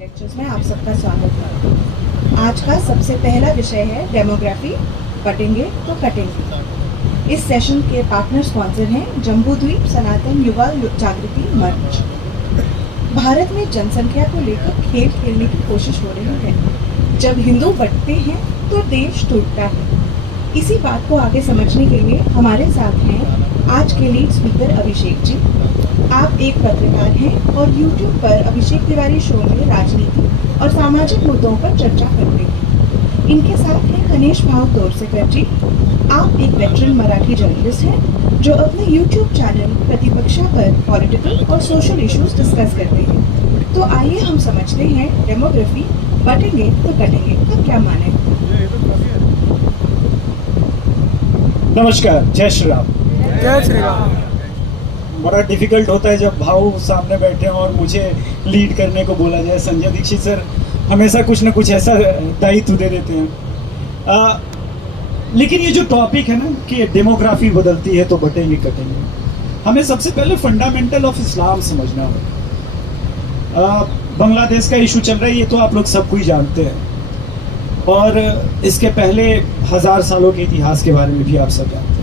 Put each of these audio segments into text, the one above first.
Lectures में आप सबका स्वागत है। आज का सबसे पहला विषय है डेमोग्राफी, बटेंगे तो कटेंगे। इस सेशन के पार्टनर स्पॉन्सर हैं जम्बूद्वीप सनातन युवा जागृति मंच। भारत में जनसंख्या को लेकर खेल खेलने की कोशिश हो रही है। जब हिंदू बढ़ते हैं तो देश टूटता है। इसी बात को आगे समझने के लिए हमारे साथ हैं आज के लीड स्पीकर अभिषेक जी। आप एक पत्रकार हैं और YouTube पर अभिषेक तिवारी शो में राजनीति और सामाजिक मुद्दों पर चर्चा करते हैं। इनके साथ हैं गणेश भाव तोरसेकर जी। आप एक वेटरन मराठी जर्नलिस्ट हैं जो अपने YouTube चैनल प्रतिपक्षा पर पॉलिटिकल और सोशल इश्यूज डिस्कस करते हैं। तो आइए हम समझते हैं डेमोग्राफी, बटेंगे तो कटेंगे का क्या माने। नमस्कार, जय श्री राम। जय श्री राम। बड़ा डिफिकल्ट होता है जब भाव सामने बैठे हैं और मुझे लीड करने को बोला जाए। संजय दीक्षित सर हमेशा कुछ न कुछ ऐसा दायित्व दे देते हैं। लेकिन ये जो टॉपिक है ना कि डेमोग्राफी बदलती है तो बटेंगे कटेंगे, हमें सबसे पहले फंडामेंटल ऑफ इस्लाम समझना होगा। बांग्लादेश का इशू चल रहा है, ये तो आप लोग सब कुछ जानते हैं, और इसके पहले 1000 सालों के इतिहास के बारे में भी आप सब जानते हैं।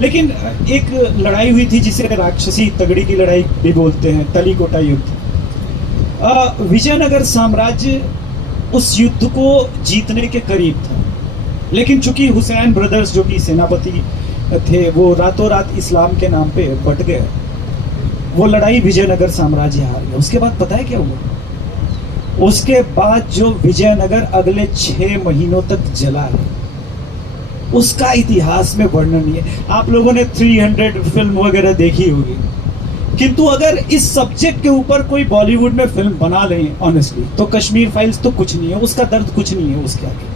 लेकिन एक लड़ाई हुई थी जिसे राक्षसी तगड़ी की लड़ाई भी बोलते हैं, तलीकोटा युद्ध। विजयनगर साम्राज्य उस युद्ध को जीतने के करीब था, लेकिन चूंकि हुसैन ब्रदर्स जो कि सेनापति थे वो रातों रात इस्लाम के नाम पे बट गए, वो लड़ाई विजयनगर साम्राज्य हार गया। उसके बाद पता है क्या हुआ? उसके बाद जो विजयनगर अगले 6 महीनों तक जला है, उसका इतिहास में वर्णन नहीं है। आप लोगों ने 300 फिल्म वगैरह देखी होगी, किंतु अगर इस सब्जेक्ट के ऊपर कोई बॉलीवुड में फिल्म बना लें ऑनेस्टली, तो कश्मीर फाइल्स तो कुछ नहीं है, उसका दर्द कुछ नहीं है उसके आगे।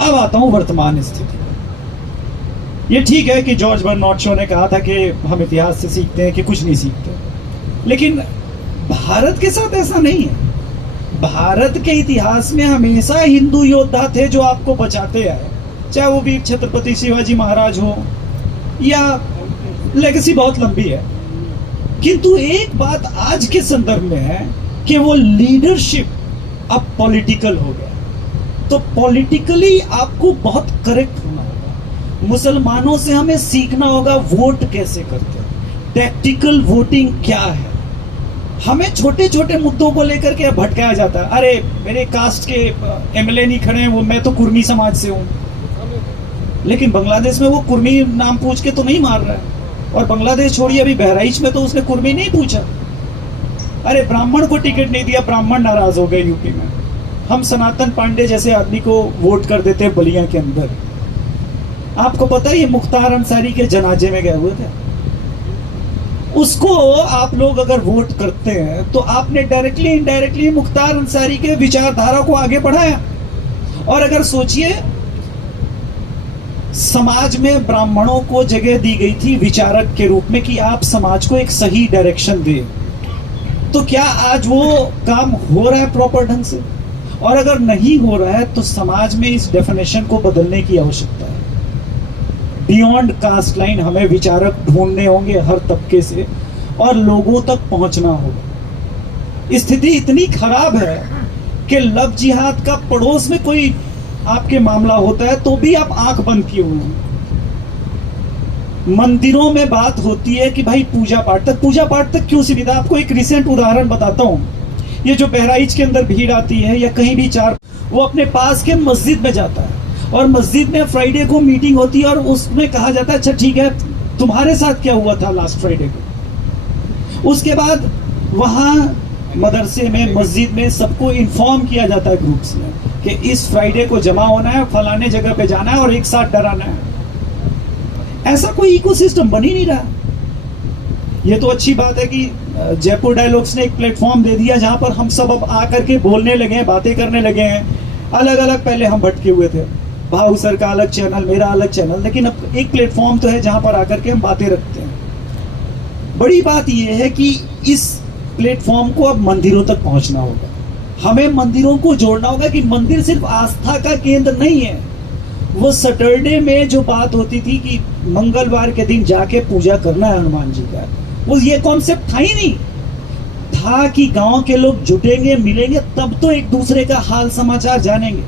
अब आता हूं वर्तमान स्थिति में। ये ठीक है कि जॉर्ज बर्नार्ड शॉ ने कहा था कि हम इतिहास से सीखते हैं कि कुछ नहीं सीखते, लेकिन भारत के साथ ऐसा नहीं है। भारत के इतिहास में हमेशा हिंदू योद्धा थे जो आपको बचाते आए, चाहे वो वीर छत्रपति शिवाजी महाराज हो, या लेगेसी बहुत लंबी है। किंतु एक बात आज के संदर्भ में है कि वो लीडरशिप अब पॉलिटिकल हो गया। तो पॉलिटिकली आपको बहुत करेक्ट होना होगा। मुसलमानों से हमें सीखना होगा वोट कैसे करते हैं, टैक्टिकल वोटिंग क्या है। हमें छोटे छोटे मुद्दों को लेकर के भटकाया जाता है। अरे मेरे कास्ट के एमएलए नहीं खड़े हैं, वो मैं तो कुर्मी समाज से हूं। लेकिन बांग्लादेश में वो कुर्मी नाम पूछ के तो नहीं मार रहा है, और बांग्लादेश छोड़िए अभी बहराइच में तो उसने कुर्मी नहीं पूछा। अरे ब्राह्मण को टिकट नहीं दिया, ब्राह्मण नाराज हो गए यूपी में। हम सनातन पांडे जैसे आदमी को वोट कर देते हैं बलिया के अंदर। आपको पता है ये मुख्तार अंसारी के जनाजे में गए हुए थे। उसको आप लोग अगर वोट करते हैं तो आपने डायरेक्टली इनडायरेक्टली मुख्तार अंसारी के विचारधारा को आगे बढ़ाया। और अगर सोचिए, समाज में ब्राह्मणों को जगह दी गई थी विचारक के रूप में कि आप समाज को एक सही डायरेक्शन दें, तो क्या आज वो काम हो रहा है प्रॉपर ढंग से? और अगर नहीं हो रहा है तो समाज में इस डेफिनेशन को बदलने की आवश्यकता है। बियॉन्ड कास्ट लाइन हमें विचारक ढूंढने होंगे हर तबके से, और लोगों तक पहुंचना होगा। स्थिति इतनी खराब है कि लव जिहाद का पड़ोस में कोई आपके मामला होता है तो भी आप आंख बंद किए हुए हैं। मंदिरों में बात होती है कि भाई पूजा पाठ तक क्यों सीमित है? आपको एक रिसेंट उदाहरण बताता हूं। ये जो बहराइच के अंदर भीड़ आती है या कहीं भी वो अपने पास के मस्जिद में जाता है, और मस्जिद में फ्राइडे को मीटिंग होती है, और उसमें कहा जाता है अच्छा ठीक है तुम्हारे साथ क्या हुआ था लास्ट फ्राइडे को। उसके बाद वहां मदरसे में मस्जिद में सबको इन्फॉर्म किया जाता है ग्रुप्स में कि इस फ्राइडे को जमा होना है, फलाने जगह पे जाना है और एक साथ डराना है। ऐसा कोई इकोसिस्टम बन ही नहीं रहा। ये तो अच्छी बात है कि जयपुर डायलॉग्स ने एक प्लेटफॉर्म दे दिया जहां पर हम सब अब आकर के बोलने लगे हैं, बातें करने लगे हैं। अलग अलग पहले हम भटके हुए थे, भाऊ सर का अलग चैनल, मेरा अलग चैनल, लेकिन अब एक प्लेटफॉर्म तो है जहां पर आकर के हम बातें रखते हैं। बड़ी बात यह है कि इस प्लेटफॉर्म को अब मंदिरों तक पहुंचना होगा। हमें मंदिरों को जोड़ना होगा कि मंदिर सिर्फ आस्था का केंद्र नहीं है। वो सैटरडे में जो बात होती थी कि मंगलवार के दिन जाके पूजा करना है हनुमान जी का, वो ये कॉन्सेप्ट था ही नहीं। था कि गांव के लोग जुटेंगे, मिलेंगे, तब तो एक दूसरे का हाल समाचार जानेंगे।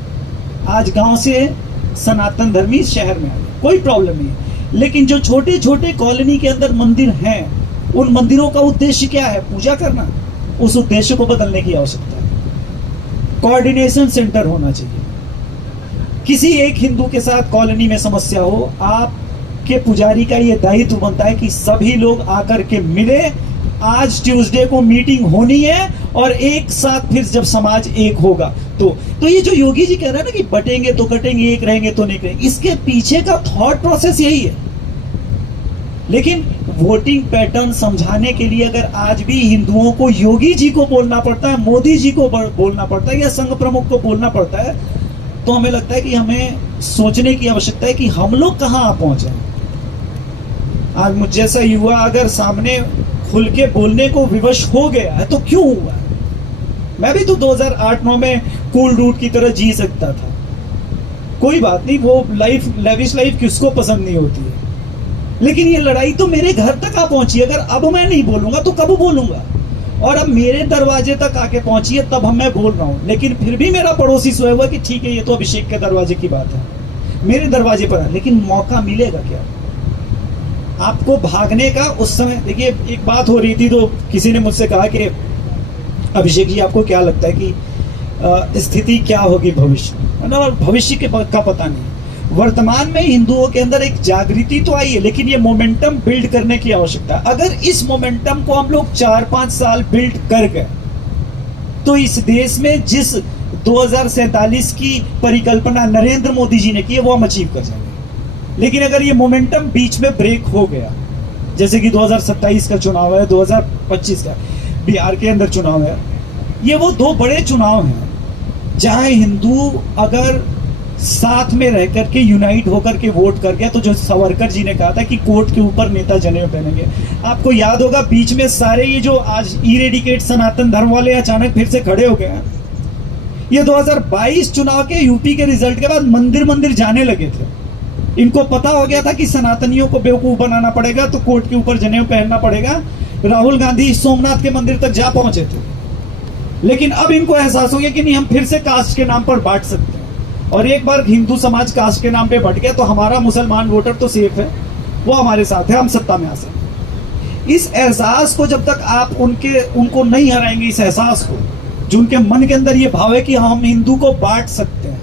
आज गांव से सनातन धर्मी शहर में आ गए, कोई प्रॉब्लम नहीं है। लेकिन जो छोटे छोटे कॉलोनी के अंदर मंदिर हैं, उन मंदिरों का उद्देश्य क्या है? पूजा करना। उस उद्देश्य को बदलने की आवश्यकता है। कोऑर्डिनेशन सेंटर होना चाहिए। किसी एक हिंदू के साथ कॉलोनी में समस्या हो, आपके पुजारी का ये दायित्व बनता है कि सभी लोग आकर के मिले। आज ट्यूसडे को मीटिंग होनी है और एक साथ फिर जब समाज एक होगा तो ये जो योगी जी कह रहे हैं ना कि बटेंगे तो कटेंगे, एक रहेंगे तो नहीं रहेंगे, इसके पीछे का थॉट प्रोसेस यही है। लेकिन वोटिंग पैटर्न समझाने के लिए अगर आज भी हिंदुओं को योगी जी को बोलना पड़ता है, मोदी जी को बोलना पड़ता है या संघ प्रमुख को बोलना पड़ता है, तो हमें लगता है कि हमें सोचने की आवश्यकता है कि हम लोग कहां पहुंचे। आज मुझ जैसा युवा अगर सामने खुल के बोलने को विवश हो गया है तो क्यों हुआ है? मैं भी तो 2008-9 में कूल डूड की तरह जी सकता था। कोई बात नहीं, वो लाइफ, लेविश लाइफ किसको पसंद नहीं होती है। लेकिन ये लड़ाई तो मेरे घर तक आ पहुंची। अगर अब मैं नहीं बोलूंगा तो कब बोलूंगा? और अब मेरे दरवाजे तक आके पहुंची है, तब मैं बोल रहा हूं। लेकिन फिर भी मेरा पड़ोसी सोया हुआ कि ठीक है, ये तो अभिषेक के दरवाजे की बात है, मेरे दरवाजे पर है। लेकिन मौका मिलेगा क्या आपको भागने का? उस समय देखिए, एक बात हो रही थी तो किसी ने मुझसे कहा कि अभिषेक जी, आपको क्या लगता है कि स्थिति क्या होगी भविष्य में? भविष्य के का पता नहीं। वर्तमान में हिंदुओं के अंदर एक जागृति तो आई है, लेकिन ये मोमेंटम बिल्ड करने की आवश्यकता है। अगर इस मोमेंटम को हम लोग 4-5 साल बिल्ड कर गए तो इस देश में जिस 2047 की परिकल्पना नरेंद्र मोदी जी ने की है, वो हम अचीव कर जाएंगे। लेकिन अगर ये मोमेंटम बीच में ब्रेक हो गया, जैसे कि 2027 का चुनाव है, 2025 का बिहार के अंदर चुनाव है, ये वो दो बड़े चुनाव हैं जहां हिंदू अगर साथ में रह करके यूनाइट होकर के वोट कर गया, तो जो सावरकर जी ने कहा था कि कोर्ट के ऊपर नेता जनेऊ पहनेंगे। आपको याद होगा बीच में सारे ये जो आज इरेडिकेट सनातन धर्म वाले अचानक फिर से खड़े हो गए हैं। ये 2022 चुनाव के यूपी के रिजल्ट के बाद मंदिर मंदिर जाने लगे थे। इनको पता हो गया था कि सनातनियों को बेवकूफ बनाना पड़ेगा, तो कोर्ट के ऊपर जनेऊ पहनना पड़ेगा। राहुल गांधी सोमनाथ के मंदिर तक जा पहुंचे थे। लेकिन अब इनको एहसास हो गया कि नहीं, हम फिर से कास्ट के नाम पर बांट सकते हैं। और एक बार हिंदू समाज कास्ट के नाम पे बट गया तो हमारा मुसलमान वोटर तो सेफ है, वो हमारे साथ है, हम सत्ता में आ सकते हैं। इस एहसास को जब तक आप उनको नहीं हराएंगे, इस एहसास को, जो उनके मन के अंदर ये भाव है कि हम हिंदू को बांट सकते हैं,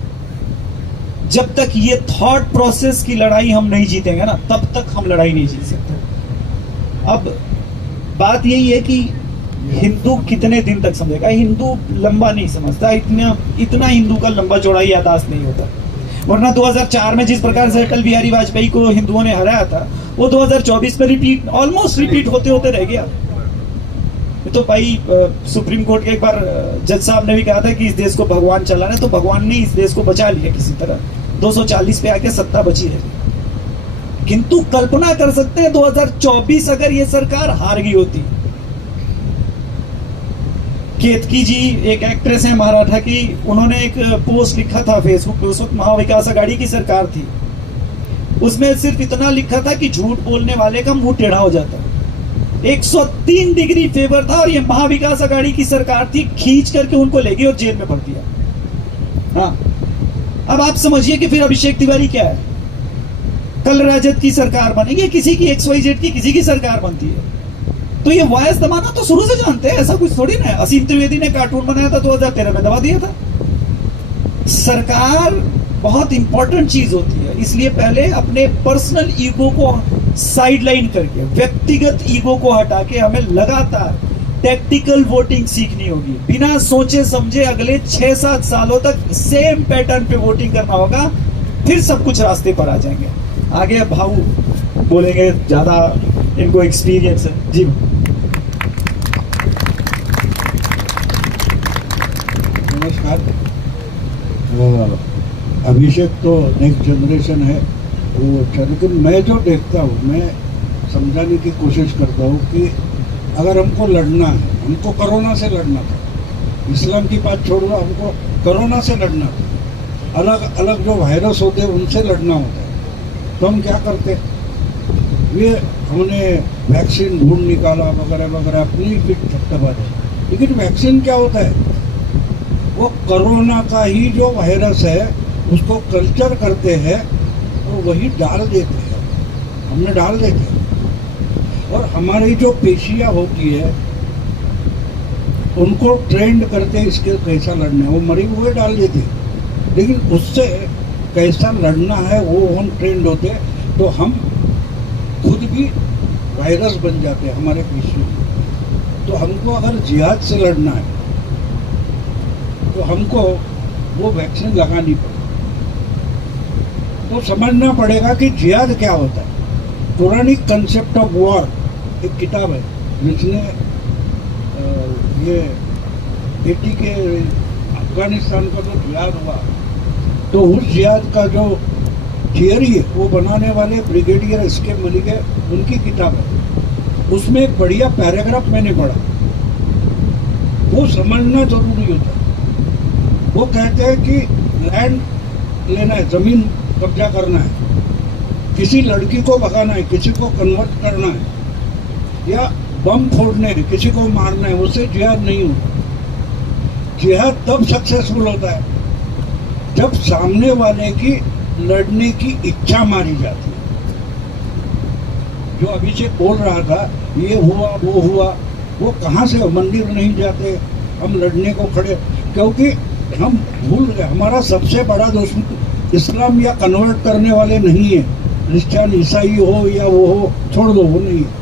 जब तक ये थॉट प्रोसेस की लड़ाई हम नहीं जीतेंगे ना, तब तक हम लड़ाई नहीं जीत सकते। अब बात यही है कि हिंदू कितने दिन तक समझेगा? हिंदू लंबा नहीं समझता, इतना हिंदू का लंबा चौड़ा याददाश्त नहीं होता। वरना 2004 में जिस प्रकार से अटल बिहारी वाजपेयी को हिंदुओं ने हराया था, वो 2024 में रिपीट, ऑलमोस्ट रिपीट होते होते रह गया। तो भाई सुप्रीम कोर्ट के एक बार जज साहब ने भी कहा था कि इस देश को भगवान चलाना है, तो भगवान ने इस देश को बचा लिया किसी तरह, 240 पे आके सत्ता बची रही। किंतु कल्पना कर सकते हैं 2024 अगर ये सरकार हार गई होती। केतकी जी एक एक्ट्रेस है मराठा की, उन्होंने एक पोस्ट लिखा था फेसबुक पे, उस वक्त महाविकास आघाड़ी की सरकार थी। उसमें सिर्फ इतना लिखा था कि झूठ बोलने वाले का मुंह टेढ़ा हो जाता। 103 डिग्री फेवर था और ये महाविकास आघाड़ी की सरकार थी, खींच करके उनको ले गई और जेल में भर दिया। हाँ, अब आप समझिए कि फिर अभिषेक तिवारी क्या है? कल राजद की सरकार बनेगी, किसी की XYZ की किसी की सरकार बनती है, तो ये वायस दबाना तो शुरू से जानते हैं, ऐसा कुछ थोड़ी ना है। असीम त्रिवेदी ने कार्टून बनाया था 2013 में, दबा दिया था। सरकार बहुत इंपॉर्टेंट चीज होती है, इसलिए पहले अपने पर्सनल ईगो को साइडलाइन करके, व्यक्तिगत ईगो को हटा के हमें लगातार टैक्टिकल वोटिंग सीखनी होगी। बिना सोचे समझे अगले 6-7 सालों तक सेम पैटर्न पे वोटिंग करना होगा, फिर सब कुछ रास्ते पर आ जाएंगे। आगे भाऊ बोलेंगे, ज्यादा इनको एक्सपीरियंस है जी। नमस्कार। अभिषेक तो नेक्स्ट जनरेशन है वो अच्छा, लेकिन मैं जो देखता हूँ, मैं समझाने की कोशिश करता हूँ कि अगर हमको लड़ना है, हमको कोरोना से लड़ना था, इस्लाम की बात छोड़ दो, हमको कोरोना से लड़ना था, अलग अलग जो वायरस होते हैं उनसे लड़ना होता है, तो हम क्या करते? ये हमने वैक्सीन ढूंढ निकाला वगैरह वगैरह, अपनी भी ठप्पा लेकिन वैक्सीन क्या होता है, वो कोरोना का ही जो वायरस है उसको कल्चर करते हैं और वही डाल देते हैं, हमने डाल देते हैं। और हमारी जो पेशियां होती है उनको ट्रेंड करते हैं इसके कैसा लड़ना है, वो मरी हुए डाल देते हैं, लेकिन उससे कैसा लड़ना है वो हम ट्रेंड होते हैं, तो हम खुद भी वायरस बन जाते हैं हमारे पेशियों में। तो हमको अगर जिहाद से लड़ना है तो हमको वो वैक्सीन लगानी पड़ेगी। तो समझना पड़ेगा कि जिहाद क्या होता है। पुरानी कंसेप्ट ऑफ वॉर एक किताब है जिसने ये 80 के अफगानिस्तान का जो जिहाद हुआ, तो उस जिहाद का जो थियरी है वो बनाने वाले ब्रिगेडियर एस.के. मलिक है, उनकी किताब है। उसमें एक बढ़िया पैराग्राफ मैंने पढ़ा, वो समझना जरूरी होता है। वो कहते हैं कि लैंड लेना है, जमीन कब्जा करना है, किसी लड़की को भगाना है, किसी को कन्वर्ट करना है, या बम फोड़ने हैं, किसी को मारना है, उससे जिहाद नहीं होता। जिहाद तब सक्सेसफुल होता है जब सामने वाले की लड़ने की इच्छा मारी जाती है। जो अभिषेक बोल रहा था ये हुआ वो हुआ, वो कहाँ से, मंदिर नहीं जाते, हम लड़ने को खड़े, क्योंकि हम भूल गए हमारा सबसे बड़ा दुश्मन इस्लाम या कन्वर्ट करने वाले नहीं है, क्रिश्चियन ईसाई हो या वो हो, छोड़ दो, वो नहीं है।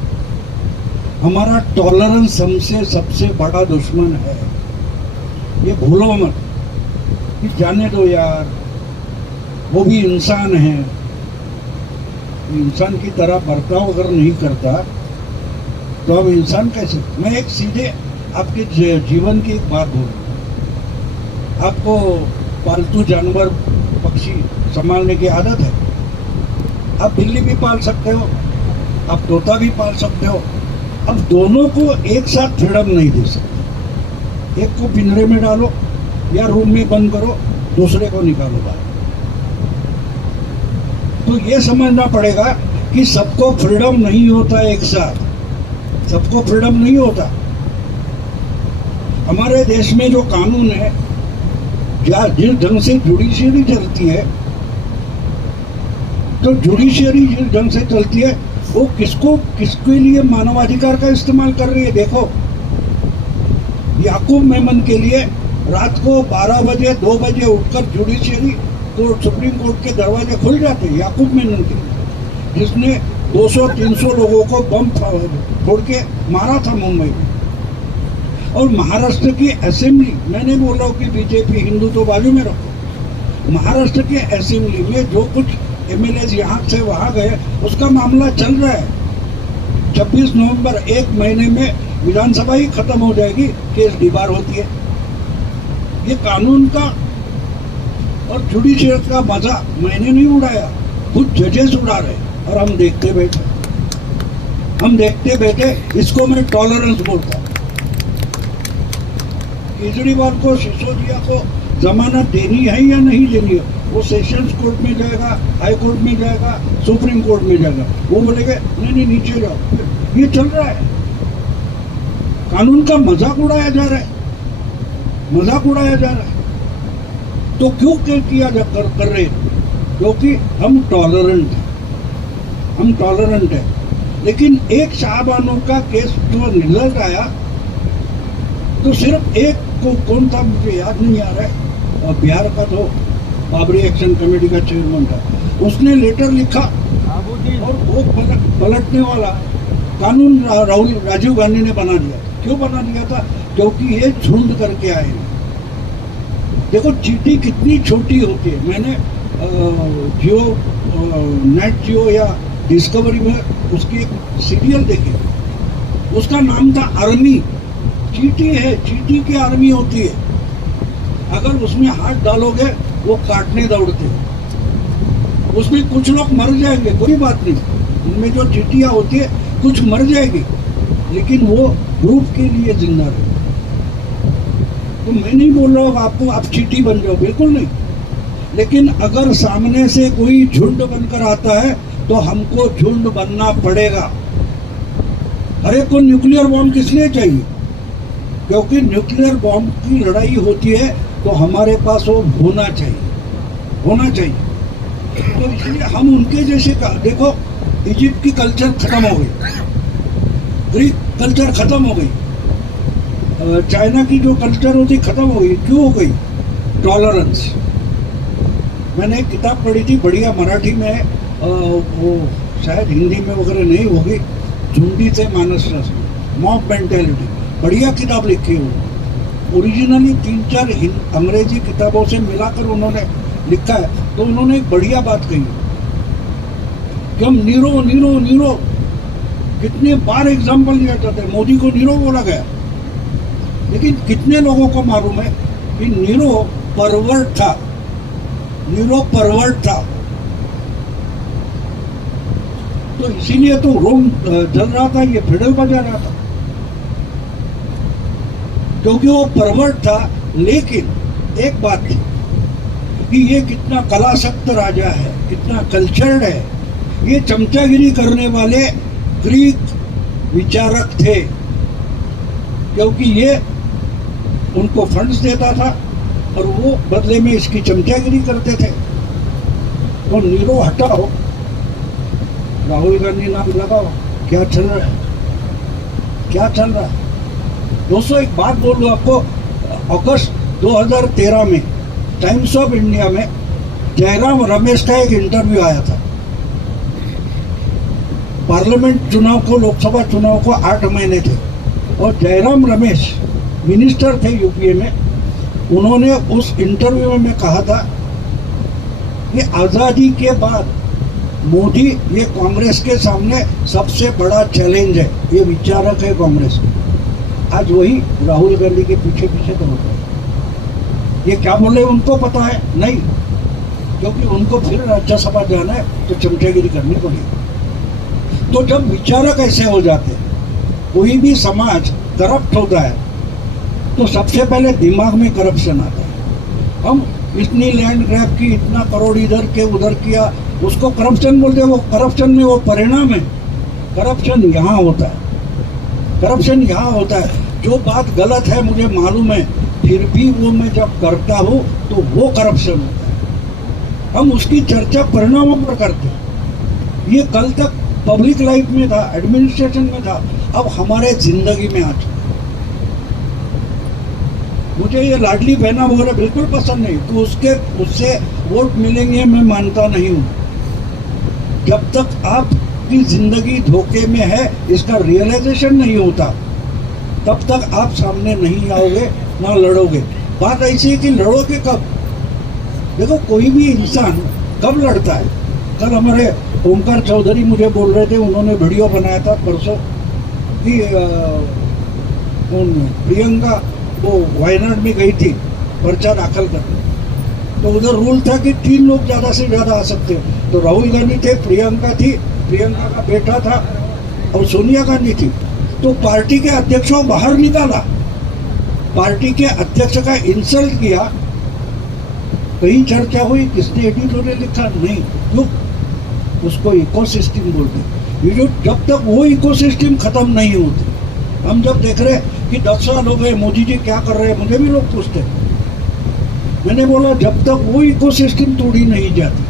हमारा टॉलरेंस हमसे सबसे बड़ा दुश्मन है, ये भूलो मत कि जाने दो यार, वो भी इंसान है, इंसान की तरह बर्ताव अगर नहीं करता तो अब इंसान कैसे। मैं एक सीधे आपके जीवन की एक बात बोलूँ, आपको पालतू जानवर पक्षी संभालने की आदत है, आप बिल्ली भी पाल सकते हो, आप तोता भी पाल सकते हो। अब दोनों को एक साथ फ्रीडम नहीं दे सकते, एक को पिंजरे में डालो या रूम में बंद करो, दूसरे को निकालो बाहर। तो ये समझना पड़ेगा कि सबको फ्रीडम नहीं होता, एक साथ सबको फ्रीडम नहीं होता। हमारे देश में जो कानून है, जिस ढंग से जुडिशियरी चलती है, तो जुडिशियरी जिस ढंग से चलती है वो किसके लिए मानवाधिकार का इस्तेमाल कर रही है। देखो, याकूब मेमन के लिए रात को 12 बजे 2 बजे उठकर जुडिशियरी कोर्ट, सुप्रीम कोर्ट के दरवाजे खुल जाते हैं। याकूब मेमन के लिए, जिसने 200-300 लोगों को बम फोड़ के मारा था मुंबई में। और महाराष्ट्र की असेंबली, मैं नहीं बोल रहा हूँ कि बीजेपी हिंदू तो बाजू में रखो, महाराष्ट्र के असेंबली में जो कुछ एमएलए यहाँ से वहाँ गए, उसका मामला चल रहा है। 26 नवंबर, एक महीने में विधानसभा ही खत्म हो जाएगी, केस डिबार होती है। ये कानून का और जुडिशियल का मजा मैंने नहीं उड़ाया, कुछ जजेस उड़ा रहे, और हम देखते बैठे। इसको मैं टॉलरेंस बोलता हूँ। केजरीवाल को, सिसोदिया को जमानत देनी है या नहीं देनी है, वो सेशंस कोर्ट में जाएगा, हाई कोर्ट में जाएगा, सुप्रीम कोर्ट में जाएगा, वो बोलेंगे नहीं नीचे जाओ। ये चल रहा है, कानून का मजाक उड़ाया जा रहा है। तो क्यों किया कर रहे हैं? क्योंकि हम टॉलरेंट हैं। लेकिन एक शाहबानो का केस जो रिजल्ट आया, तो सिर्फ एक को, कौन था मुझे याद नहीं आ रहा है, और बिहार का तो बाबरी एक्शन कमेटी का चेयरमैन था, उसने लेटर लिखा और वो पलटने वाला कानून राजीव गांधी ने बना दिया। क्यों बना दिया था? क्योंकि ये झुंड करके आए हैं। देखो चींटी कितनी छोटी होती है। मैंने नेट जियो या डिस्कवरी में उसकी एक सीरियल देखी, उसका नाम था आर्मी। चींटी है, चींटी की आर्मी होती है। अगर उसमें हाथ डालोगे वो काटने दौड़ते हैं। उसमें कुछ लोग मर जाएंगे, कोई बात नहीं, उनमें जो चींटियां होती है कुछ मर जाएगी, लेकिन वो ग्रुप के लिए जिंदा रहे। तो मैं नहीं बोल रहा हूँ आपको आप चींटी बन जाओ, बिल्कुल नहीं। लेकिन अगर सामने से कोई झुंड बनकर आता है तो हमको झुंड बनना पड़ेगा। हर एक को न्यूक्लियर बॉम्ब किस लिए चाहिए? क्योंकि न्यूक्लियर बॉम्ब की लड़ाई होती है तो हमारे पास वो होना चाहिए। तो इसलिए हम उनके जैसे देखो, इजिप्ट की कल्चर खत्म हो गई, ग्रीक कल्चर खत्म हो गई, चाइना की जो कल्चर होती खत्म हो गई। क्यों हो गई? टॉलरेंस। मैंने एक किताब पढ़ी थी बढ़िया मराठी में, वो शायद हिंदी में वगैरह नहीं होगी, झुंडीचे मानस मॉब मेंटेलिटी, बढ़िया किताब लिखी है वो। ओरिजिनली 3-4 अंग्रेजी किताबों से मिलाकर उन्होंने लिखा है। तो उन्होंने एक बढ़िया बात कही कि हम नीरो कितने बार एग्जाम्पल लिया जाता है, मोदी को नीरो बोला गया, लेकिन कितने लोगों को मालूम है कि नीरो परवर्ट था। तो इसीलिए तो रोम जल रहा था, ये फिडल बजा रहा था, क्योंकि वो परवर्ट था। लेकिन एक बात थी कि ये कितना कलासक्त राजा है, कितना कल्चर्ड है। ये चमचागिरी करने वाले ग्रीक विचारक थे, क्योंकि ये उनको फंड्स देता था और वो बदले में इसकी चमचागिरी करते थे। तो नीरो हटाओ, राहुल गांधी नाम लगाओ, क्या चल रहा है? दोस्तों एक बात बोलूं आपको, अगस्त 2013 में टाइम्स ऑफ इंडिया में जयराम रमेश का एक इंटरव्यू आया था। पार्लियामेंट चुनाव को, लोकसभा चुनाव को 8 महीने थे और जयराम रमेश मिनिस्टर थे यूपीए में। उन्होंने उस इंटरव्यू में कहा था कि आज़ादी के बाद मोदी ये कांग्रेस के सामने सबसे बड़ा चैलेंज है। ये विचारक है कांग्रेस। आज वही राहुल गांधी के पीछे तो होता है। ये क्या बोले उनको पता है? नहीं, क्योंकि उनको फिर राज्यसभा जाना है तो चमचागिरी करनी पड़ेगी। तो जब विचारक ऐसे हो जाते हैं, कोई भी समाज करप्ट होता है तो सबसे पहले दिमाग में करप्शन आता है। हम इतनी लैंड ग्रैब की, इतना करोड़ इधर के उधर किया, उसको करप्शन बोलते हैं। वो करप्शन में वो परिणाम है। करप्शन यहाँ होता है। जो बात गलत है मुझे मालूम है, फिर भी वो मैं जब करता हूँ तो वो करप्शन होता है। हम उसकी चर्चा परिणामों पर करते हैं। ये कल तक पब्लिक लाइफ में था, एडमिनिस्ट्रेशन में था, अब हमारे जिंदगी में आ चुका। मुझे ये लाडली बहना वगैरह बिल्कुल पसंद नहीं, तो उससे वोट मिलेंगे मैं मानता नहीं हूँ। जब तक आपकी जिंदगी धोखे में है, इसका रियलाइजेशन नहीं होता, तब तक आप सामने नहीं आओगे, ना लड़ोगे। बात ऐसी है कि लड़ोगे कब? देखो, कोई भी इंसान कब लड़ता है? कल हमारे ओमकार चौधरी मुझे बोल रहे थे, उन्होंने वीडियो बनाया था परसों कि प्रियंका वो वायनाड में गई थी पर्चा दाखिल करने, तो उधर रूल था कि 3 लोग ज़्यादा से ज़्यादा आ सकते हैं। तो राहुल गांधी थे, प्रियंका थी, प्रियंका का बेटा था और सोनिया गांधी थी। तो पार्टी के अध्यक्ष को बाहर निकाला, पार्टी के अध्यक्ष का इंसल्ट किया। कहीं चर्चा हुई, किसने एडिटोरियल लिखा? नहीं। क्यों? उसको इकोसिस्टम बोलते। ये जो जब तक वो इकोसिस्टम खत्म नहीं होती, हम जब देख रहे कि 10 साल हो गए मोदी जी क्या कर रहे हैं, मुझे भी लोग पूछते हैं। मैंने बोला जब तक वो इकोसिस्टम तोड़ी नहीं जाती,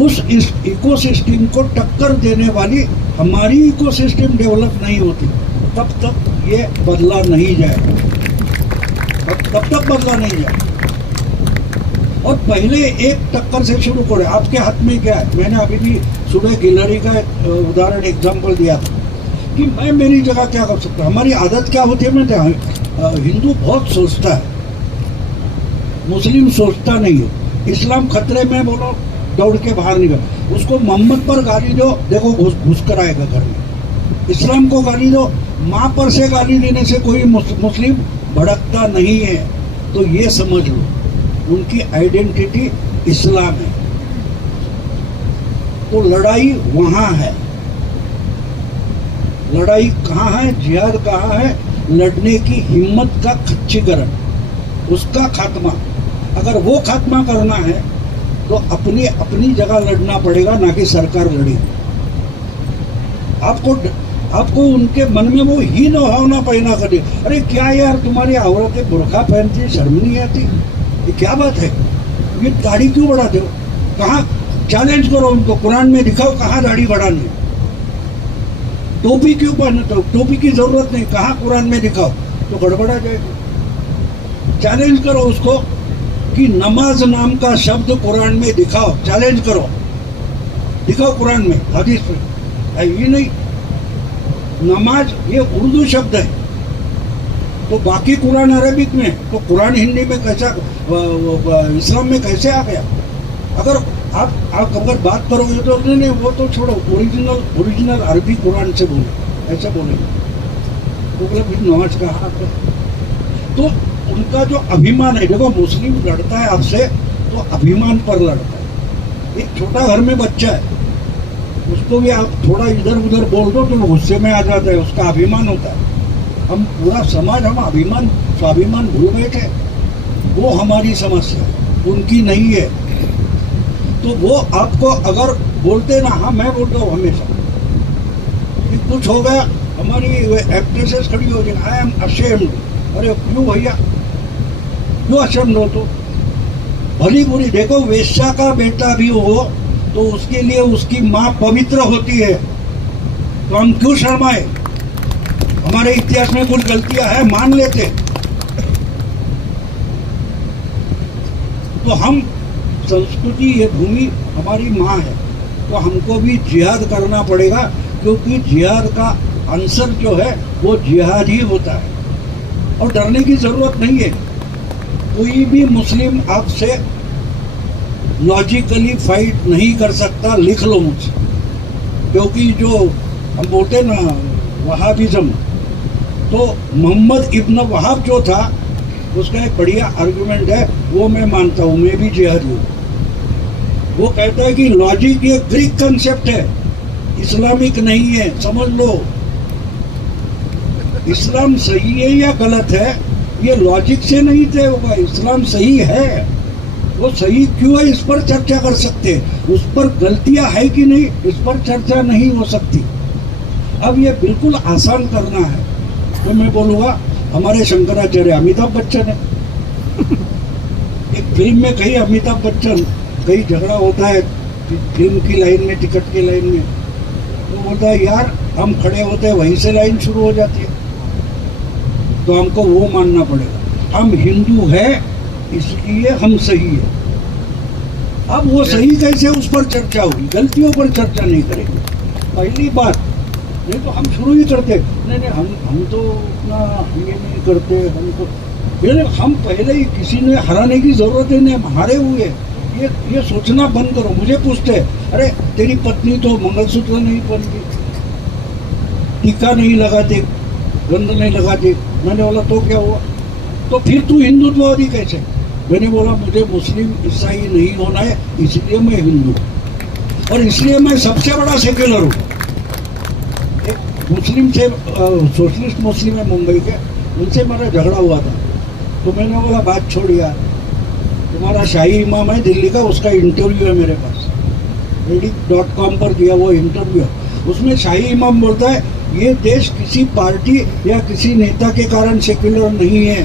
उस इकोसिस्टम को टक्कर देने वाली हमारी इकोसिस्टम डेवलप नहीं होती, तब तक ये बदला नहीं जाएगा। और पहले एक टक्कर से शुरू करें। आपके हाथ में क्या है? मैंने अभी भी सुबह गिलहरी का उदाहरण एग्जाम्पल दिया था कि मैं मेरी जगह क्या कर सकता हूँ। हमारी आदत क्या होती है? मैं हिंदू बहुत सोचता है, मुस्लिम सोचता नहीं है। इस्लाम खतरे में, बोलो दौड़ के बाहर निकल। उसको मोहम्मद पर गाली दो, देखो घुस कर आएगा घर में। इस्लाम को गाली दो, माँ पर से गाली देने से कोई मुस्लिम भड़कता नहीं है। तो ये समझ लो, उनकी आइडेंटिटी इस्लाम है। तो लड़ाई वहाँ है। लड़ाई कहाँ है? जिहाद कहाँ है? लड़ने की हिम्मत का खच्चीकरण, उसका खात्मा। अगर वो खात्मा करना है तो अपनी जगह लड़ना पड़ेगा, ना कि सरकार लड़ेगी। आपको आपको उनके मन में वो हीन भावना पैदा कर दी। अरे क्या यार, तुम्हारी औरतें बुर्का पहनती, शर्म नहीं आती? ये क्या बात है? ये दाढ़ी क्यों बढ़ाते हो? कहाँ? चैलेंज करो उनको, कुरान में दिखाओ कहाँ दाढ़ी बढ़ानी है। टोपी क्यों पहनते हो? टोपी की जरूरत नहीं, कहाँ कुरान में दिखाओ, तो गड़बड़ा जाएगी। चैलेंज करो उसको कि नमाज नाम का शब्द कुरान में दिखाओ, चैलेंज करो, दिखाओ कुरान में, हदीस में है ये नहीं। नमाज ये उर्दू शब्द है, तो बाकी कुरान अरबिक में, तो कुरान हिंदी में कैसा, इस्लाम में कैसे आ गया? अगर आप अगर बात करोगे तो नहीं, वो तो छोड़ो, ओरिजिनल अरबी कुरान से बोलो, ऐसे बोलेंगे तो फिर नमाज कहाँ आता है? तो उनका जो अभिमान है, देखो मुस्लिम लड़ता है आपसे तो अभिमान पर लड़ता है। एक छोटा घर में बच्चा है, उसको भी आप थोड़ा इधर उधर बोल दो तो गुस्से में आ जाता है, उसका अभिमान होता है। हम पूरा समाज, हम अभिमान स्वाभिमान भूल बैठे, वो हमारी समस्या है, उनकी नहीं है। तो वो आपको अगर बोलते ना, हाँ मैं बोलता हूँ हमेशा कि कुछ हो गया, हमारी एक्ट्रेसेस खड़ी हो जाए, आई एम अशेम्ड। अरे क्यों भैया, क्यों अशेम्ड हो? तो भली बुरी देखो, वेश्या का बेटा भी हो तो उसके लिए उसकी माँ पवित्र होती है, तो हम क्यों शर्माए? हमारे इतिहास में कुछ गलतियां हैं, मान लेते। तो हम संस्कृति, ये भूमि हमारी माँ है, तो हमको भी जिहाद करना पड़ेगा, क्योंकि जिहाद का आंसर जो है वो जिहाद ही होता है, और डरने की जरूरत नहीं है। कोई भी मुस्लिम आपसे लॉजिकली फाइट नहीं कर सकता, लिख लो मुझसे। क्योंकि जो हम बोलते ना वहाबिज्म, तो मोहम्मद इब्न वहाब जो था, उसका एक बढ़िया आर्गुमेंट है, वो मैं मानता हूँ, मैं भी जिहादी हूँ। वो कहता है कि लॉजिक ये ग्रीक कंसेप्ट है, इस्लामिक नहीं है, समझ लो। इस्लाम सही है या गलत है, ये लॉजिक से नहीं तय होगा। इस्लाम सही है, वो सही क्यों है इस पर चर्चा कर सकते हैं, उस पर गलतियां है कि नहीं इस पर चर्चा नहीं हो सकती। अब ये बिल्कुल आसान करना है तो मैं बोलूँगा हमारे शंकराचार्य अमिताभ बच्चन है। एक फिल्म में कहीं अमिताभ बच्चन, कहीं झगड़ा होता है फिल्म की लाइन में, टिकट की लाइन में, तो बोलता है यार हम खड़े होते हैं वहीं से लाइन शुरू हो जाती है, तो हमको वो मानना पड़ेगा। हम हिंदू है इसलिए हम सही है। अब वो सही कैसे, उस पर चर्चा होगी, गलतियों पर चर्चा नहीं करेंगे, पहली बात। नहीं तो हम शुरू ही करते, नहीं हम तो उतना ये नहीं करते, हमको हम पहले ही किसी ने हराने की जरूरत है नहीं, हम हारे हुए। ये सोचना बंद करो। मुझे पूछते अरे तेरी पत्नी तो मंगलसूत्र नहीं पहनती, टीका नहीं लगाती, गंध नहीं लगाती। मैंने बोला तो क्या हुआ? तो फिर तू हिंदुत्ववादी कैसे? मैंने बोला मुझे मुस्लिम ईसाई नहीं होना है, इसलिए मैं हिंदू, और इसलिए मैं सबसे बड़ा सेक्युलर हूँ। एक मुस्लिम से, सोशलिस्ट मुस्लिम है मुंबई के, उनसे मेरा झगड़ा हुआ था, तो मैंने बोला बात छोड़ यार, तुम्हारा शाही इमाम है दिल्ली का, उसका इंटरव्यू है मेरे पास, reddit.com पर दिया वो इंटरव्यू है। उसमें शाही इमाम बोलता है ये देश किसी पार्टी या किसी नेता के कारण सेक्युलर नहीं है,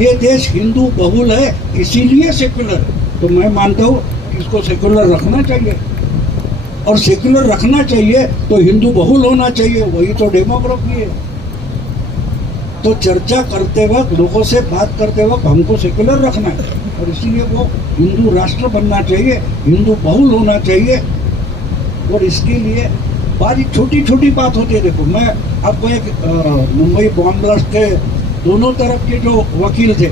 ये देश हिंदू बहुल है इसीलिए सेक्युलर है। तो मैं मानता हूँ कि इसको सेक्युलर रखना चाहिए, और सेक्युलर रखना चाहिए तो हिंदू बहुल होना चाहिए, वही तो डेमोग्राफी है। तो चर्चा करते वक्त, लोगों से बात करते वक्त हमको सेक्युलर रखना है, और इसीलिए वो हिंदू राष्ट्र बनना चाहिए, हिंदू बहुल होना चाहिए। और इसके लिए बारी छोटी छोटी बात होती है। देखो मैं आपको एक मुंबई बॉम्ब ब्लास्ट के दोनों तरफ के जो वकील थे,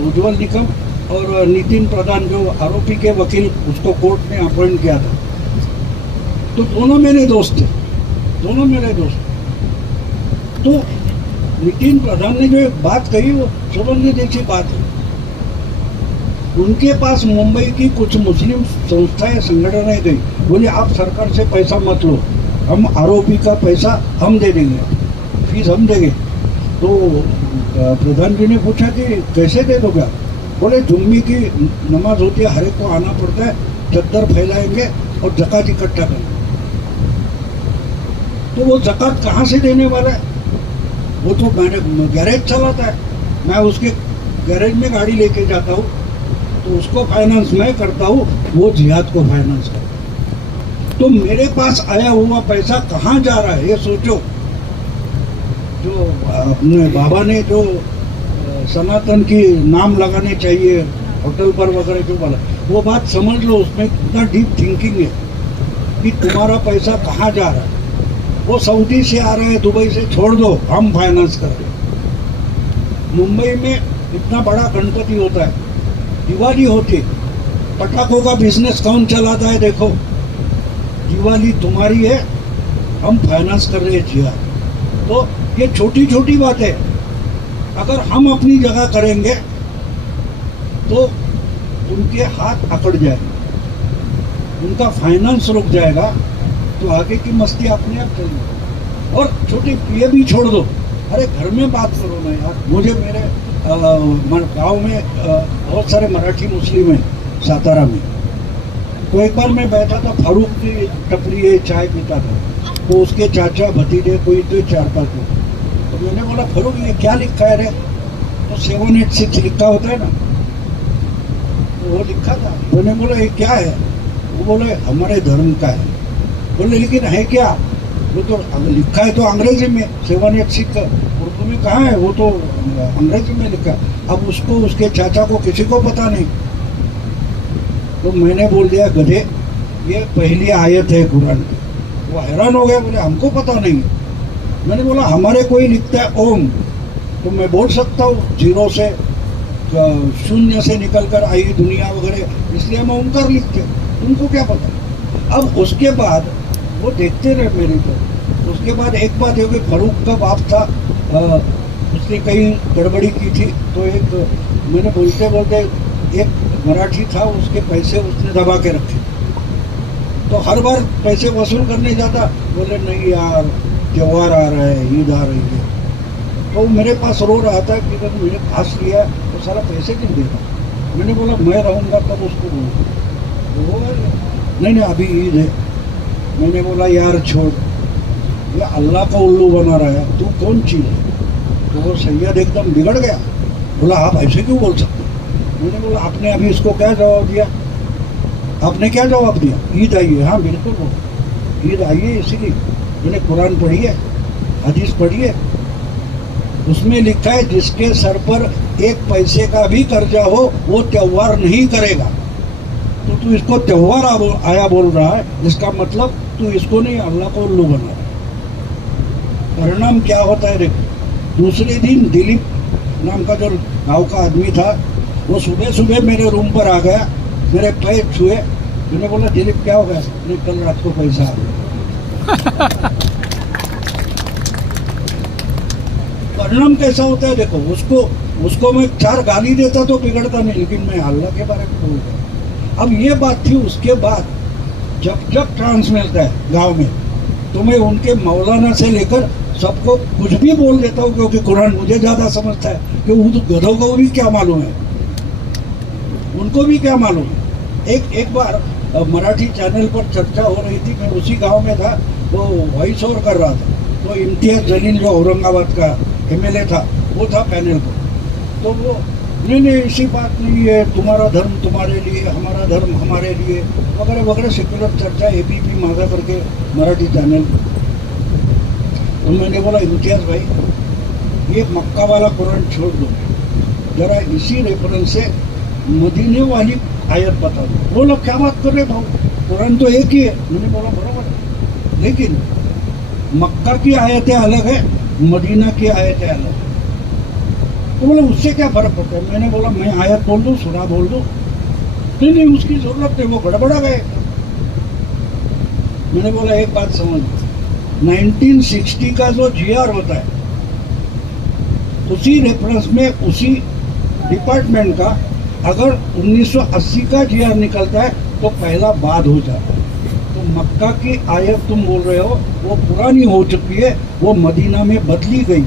उज्ज्वल निकम और नितिन प्रधान, जो आरोपी के वकील, उसको कोर्ट ने अपॉइंट किया था, तो दोनों मेरे दोस्त थे, दोनों मेरे दोस्त। तो नितिन प्रधान ने जो एक बात कही वो समझने जैसी बात है। उनके पास मुंबई की कुछ मुस्लिम संस्थाएं, संगठनें गई, बोले आप सरकार से पैसा मत लो, हम आरोपी का पैसा हम दे देंगे, फीस हम देंगे। तो प्रधान जी ने पूछा कि कैसे दे दोगे? बोले जुम्मे की नमाज होती है, हर एक को आना पड़ता है, चद्दर फैलाएंगे और ज़कात इकट्ठा करेंगे। तो वो ज़कात कहाँ से देने वाला है? वो तो मैंने गैरेज चलाता है, मैं उसके गैरेज में गाड़ी लेके जाता हूँ, तो उसको फाइनेंस मैं करता हूँ, वो जिहाद को फाइनेंस करता है। तो मेरे पास आया हुआ पैसा कहाँ जा रहा है ये सोचो। जो अपने बाबा ने जो सनातन की नाम लगाने चाहिए होटल पर वगैरह जो बोला, वो बात समझ लो, उसमें कितना डीप थिंकिंग है कि तुम्हारा पैसा कहाँ जा रहा है। वो सऊदी से आ रहा है, दुबई से, छोड़ दो, हम फाइनेंस कर रहे हैं। मुंबई में इतना बड़ा गणपति होता है, दिवाली होती है, पटाखों का बिजनेस कौन चलाता है? देखो, दिवाली तुम्हारी है, हम फाइनेंस कर रहे हैं जिहाद। तो ये छोटी छोटी बातें अगर हम अपनी जगह करेंगे तो उनके हाथ अकड़ जाएंगे, उनका फाइनेंस रुक जाएगा, तो आगे की मस्ती अपने आप चलेगी। और छोटी ये भी छोड़ दो, अरे घर में बात करो ना यार। मुझे मेरे गांव में बहुत सारे मराठी मुस्लिम हैं सातारा में। तो एक बार मैं बैठा था, फारूक की टपरी है, चाय पीता था, तो उसके चाचा भतीजे कोई तो 4-5 लोग। तो मैंने बोला, फारूक ये क्या लिखा है रे? तो 786 लिखा होता है ना, तो वो लिखा था। मैंने बोला ये क्या है? वो बोले हमारे धर्म का है। बोले लेकिन है क्या? वो तो लिखा है तो अंग्रेजी में, 786 का उर्दू में कहाँ है? वो तो अंग्रेजी में लिखा। अब उसको, उसके चाचा को, किसी को पता नहीं। तो मैंने बोल दिया, गधे ये पहली आयत है कुरान की। वो हैरान हो गया, बोले हमको पता नहीं। मैंने बोला हमारे कोई लिखता है ओम, तो मैं बोल सकता हूँ, 0 से 0 से निकल कर आई दुनिया वगैरह, इसलिए हम ओमकार लिखते हैं, तुमको क्या पता। अब उसके बाद वो देखते रहे मेरे को। उसके बाद एक बात है कि फारूक का बाप था, उसने कहीं गड़बड़ी की थी, तो एक मैंने बोलते बोलते एक मराठी था, उसके पैसे उसने दबा के रखे। तो हर बार पैसे वसूल करने जाता, बोले नहीं यार त्योहार आ रहा है, ईद आ रही है। तो मेरे पास रो रहा था कि जब मैंने पास लिया तो सारा पैसे क्यों दे रहा। मैंने बोला मैं रहूँगा तब उसको बोलूँगा। नहीं नहीं अभी ईद है। मैंने बोला यार छोड़, ये अल्लाह का उल्लू बना रहा है, तू कौन चीज़ है? तो वो सैयद एकदम बिगड़ गया, बोला आप ऐसे क्यों बोल सकते? मैंने बोला आपने अभी इसको क्या जवाब दिया? आपने क्या जवाब दिया? ईद आई है। हाँ बिल्कुल, वो ईद आई है, इसीलिए मैंने कुरान पढ़ी है, हदीस पढ़ी है, उसमें लिखा है जिसके सर पर 1 पैसे का भी कर्जा हो वो त्योहार नहीं करेगा। तो तू इसको त्योहार आया बोल रहा है, इसका मतलब तू इसको नहीं अल्लाह को उल्लू बना रहा है। परिणाम क्या होता है देखो। दूसरे दिन दिलीप नाम का जो गाँव का आदमी था, वो सुबह सुबह मेरे रूम पर आ गया, मेरे पैर छुए। मैंने बोला दिलीप क्या हो गया? नहीं कल रात को पैसा आ गया। परिणाम कैसा होता है देखो। उसको मैं 4 गाली देता तो बिगड़ता नहीं, लेकिन मैं अल्लाह के बारे में बोल रहा। अब ये बात थी। उसके बाद जब चांस मिलता है गांव में, तो मैं उनके मौलाना से लेकर सबको कुछ भी बोल देता हूँ, क्योंकि कुरान मुझे ज़्यादा समझता है कि उन गधों को भी क्या मालूम है, उनको भी क्या मालूम है। एक बार मराठी चैनल पर चर्चा हो रही थी, मैं उसी गांव में था, वो वॉइस ओवर कर रहा था। तो इम्तियाज जलील जो औरंगाबाद का MLA था, वो था पैनल पर। तो वो नहीं ऐसी बात नहीं है, तुम्हारा धर्म तुम्हारे लिए, हमारा धर्म हमारे लिए, वगैरह वगैरह सेक्युलर चर्चा APP मांगा करके मराठी चैनल। तो मैंने बोला इम्तियाज भाई ये मक्का वाला कुरान छोड़ दो, जरा इसी रेफरेंस से मदीने वाली आयत बता दो। बोलो क्या बात कर रहे भाव, कुरान तो एक ही है। मैंने बोला बराबर, लेकिन मक्का की आयतें अलग है, मदीना की आयतें अलग है। तो बोला उससे क्या फर्क पड़ता है? मैंने बोला मैं आयत बोल दूँ, सूरा बोल दूँ? नहीं उसकी जरूरत नहीं, वो गड़बड़ा गए। मैंने बोला एक बात समझ, 1960 का जो GR होता है, उसी रेफरेंस में उसी डिपार्टमेंट का अगर 1980 का GR निकलता है तो पहला बाद हो जाता है। तो मक्का की आयत तुम बोल रहे हो वो पुरानी हो चुकी है, वो मदीना में बदली गई।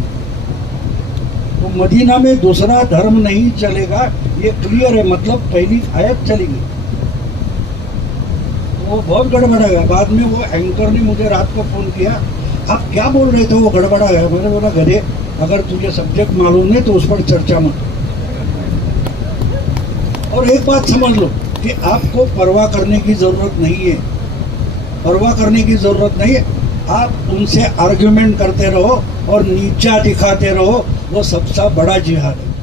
तो मदीना में दूसरा धर्म नहीं चलेगा, ये क्लियर है, मतलब पहली आयत चलेगी। वो बहुत गड़बड़ है। बाद में वो एंकर ने मुझे रात को फ़ोन किया, आप क्या बोल रहे थे वो गड़बड़ा है। मैंने बोला गधे, अगर तुझे सब्जेक्ट मालूम नहीं तो उस पर चर्चा मत। और एक बात समझ लो कि आपको परवाह करने की जरूरत नहीं है, परवाह करने की जरूरत नहीं है। आप उनसे आर्ग्यूमेंट करते रहो और नीचा दिखाते रहो, वो सबसे बड़ा जिहाद है।